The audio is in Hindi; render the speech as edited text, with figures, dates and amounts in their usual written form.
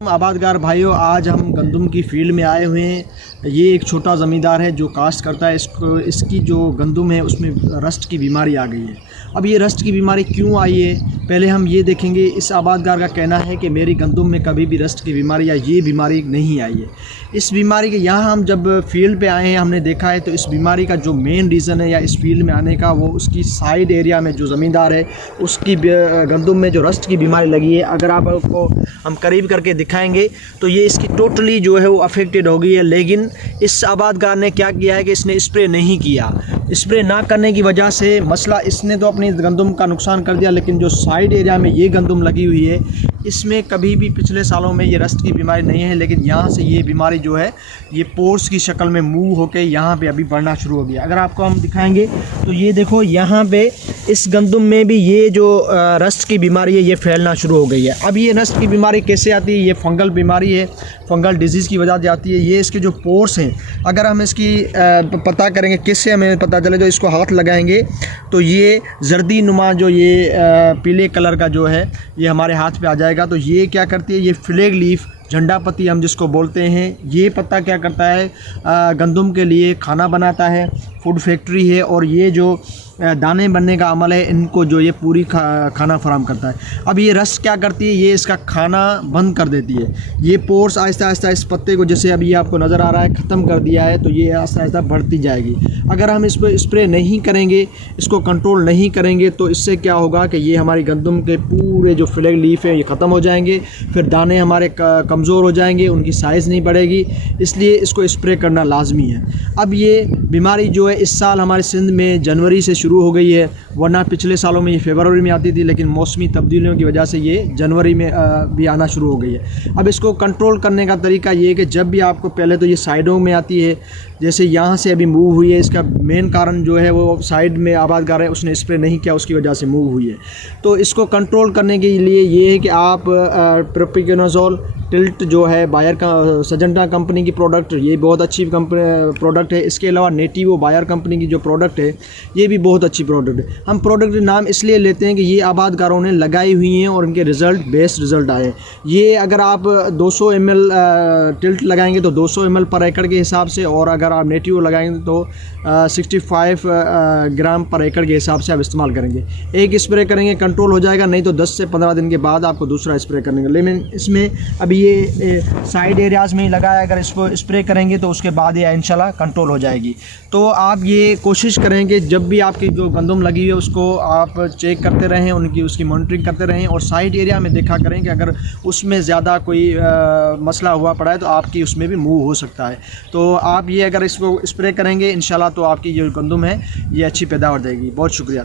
आबादगार भाइयों, आज हम गंदम की फील्ड में आए हुए हैं। ये एक छोटा ज़मींदार है जो काश्त करता है। इसकी जो गंदम है उसमें रस्ट की बीमारी आ गई है। अब ये रस्ट की बीमारी क्यों आई है, पहले हम ये देखेंगे। इस आबादगार का कहना है कि मेरी गंदम में कभी भी रस्ट की बीमारी या ये बीमारी नहीं आई है। इस बीमारी के यहाँ हम जब फील्ड पे आए हैं, हमने देखा है तो इस बीमारी का जो मेन रीज़न है या इस फील्ड में आने का, वो उसकी साइड एरिया में जो ज़मींदार है उसकी गंदम में जो रस्ट की बीमारी लगी है। अगर आपको हम करीब करके दिखाएंगे तो ये इसकी टोटली जो है वो अफेक्टेड हो गई है। लेकिन इस आबादगार ने क्या किया है कि इसने स्प्रे नहीं किया। स्प्रे ना करने की वजह से मसला, इसने तो अपनी गंदम का नुकसान कर दिया, लेकिन जो साइड एरिया में ये गंदम लगी हुई है इसमें कभी भी पिछले सालों में ये रस्ट की बीमारी नहीं है। लेकिन यहाँ से ये बीमारी जो है ये पोर्स की शक्ल में मूव होकर यहाँ पे अभी बढ़ना शुरू हो गया। अगर आपको हम दिखाएंगे तो ये देखो, यहाँ पे इस गंदम में भी ये जो रस्ट की बीमारी है ये फैलना शुरू हो गई है। अब ये रस्ट की बीमारी कैसे आती है? ये फंगल बीमारी है, फंगल डिजीज़ की वजह से आती है। ये इसके जो पोर्स हैं, अगर हम इसकी पता करेंगे किससे हमें पता चले, तो इसको हाथ लगाएंगे तो ये जर्दी नुमा जो ये पीले कलर का जो है ये हमारे हाथ पे आ जाएगा। तो ये क्या करती है, ये फ्लैग लीफ, झंडा पत्ती हम जिसको बोलते हैं, ये पत्ता क्या करता है, गंदम के लिए खाना बनाता है, फूड फैक्ट्री है, और ये जो दाने बनने का अमल है इनको जो ये पूरी खाना फराहम करता है। अब ये रस क्या करती है, ये इसका खाना बंद कर देती है। ये पोर्स आहिस्ता आहिस्ता इस पत्ते को, जैसे अभी आपको नज़र आ रहा है, ख़त्म कर दिया है, तो ये आहिस्ता आहिस्ता बढ़ती जाएगी। अगर हम इस पर स्प्रे नहीं करेंगे, इसको कंट्रोल नहीं करेंगे, तो इससे क्या होगा कि ये हमारी गंदम के पूरे जो फ्लैग लीफ है ये ख़त्म हो जाएंगे। फिर दाने हमारे कमज़ोर हो जाएंगे, उनकी साइज़ नहीं बढ़ेगी। इसलिए इसको स्प्रे करना लाजमी है। अब ये बीमारी जो है इस साल हमारे सिंध में जनवरी से शुरू हो गई है, वरना पिछले सालों में ये फरवरी में आती थी, लेकिन मौसमी तब्दीलियों की वजह से ये जनवरी में भी आना शुरू हो गई है। अब इसको कंट्रोल करने का तरीका ये है कि जब भी आपको, पहले तो ये साइडों में आती है, जैसे यहाँ से अभी मूव हुई है, इसका मेन कारण जो है वो साइड में आबादगार है, उसने स्प्रे नहीं किया, उसकी वजह से मूव हुई है। तो इसको कंट्रोल करने के लिए ये है कि आप प्रोपिकोनाज़ोल टिल्ट जो है बायर का, सजंटा कंपनी की प्रोडक्ट, ये बहुत अच्छी प्रोडक्ट है। इसके अलावा नेटिवो बायर कंपनी की जो प्रोडक्ट है ये भी बहुत अच्छी प्रोडक्ट है। हम प्रोडक्ट नाम इसलिए लेते हैं कि ये आबादगारों ने लगाई हुई हैं और इनके रिज़ल्ट बेस्ट रिज़ल्ट आए। ये अगर आप 200 ml टिल्ट लगाएंगे तो 200 ml पर एकड़ के हिसाब से, और अगर आप नेटिवो लगाएंगे तो 65 ग्राम पर एकड़ के हिसाब से आप इस्तेमाल करेंगे। एक स्प्रे करेंगे कंट्रोल हो जाएगा, नहीं तो 10 से 15 दिन के बाद आपको दूसरा स्प्रे करेंगे। लेकिन इसमें अभी ये साइड एरियाज़ में ही लगा है, अगर इसको स्प्रे करेंगे तो उसके बाद ये इंशाल्लाह कंट्रोल हो जाएगी। तो आप ये कोशिश करें कि जब भी आपकी जो गंदम लगी है उसको आप चेक करते रहें, उसकी मॉनिटरिंग करते रहें, और साइड एरिया में देखा करें कि अगर उसमें ज़्यादा कोई मसला हुआ पड़ा है तो आपकी उसमें भी मूव हो सकता है। तो आप ये अगर इसको स्प्रे करेंगे इंशाल्लाह तो आपकी जो गंदम है ये अच्छी पैदावार देगी। बहुत शुक्रिया।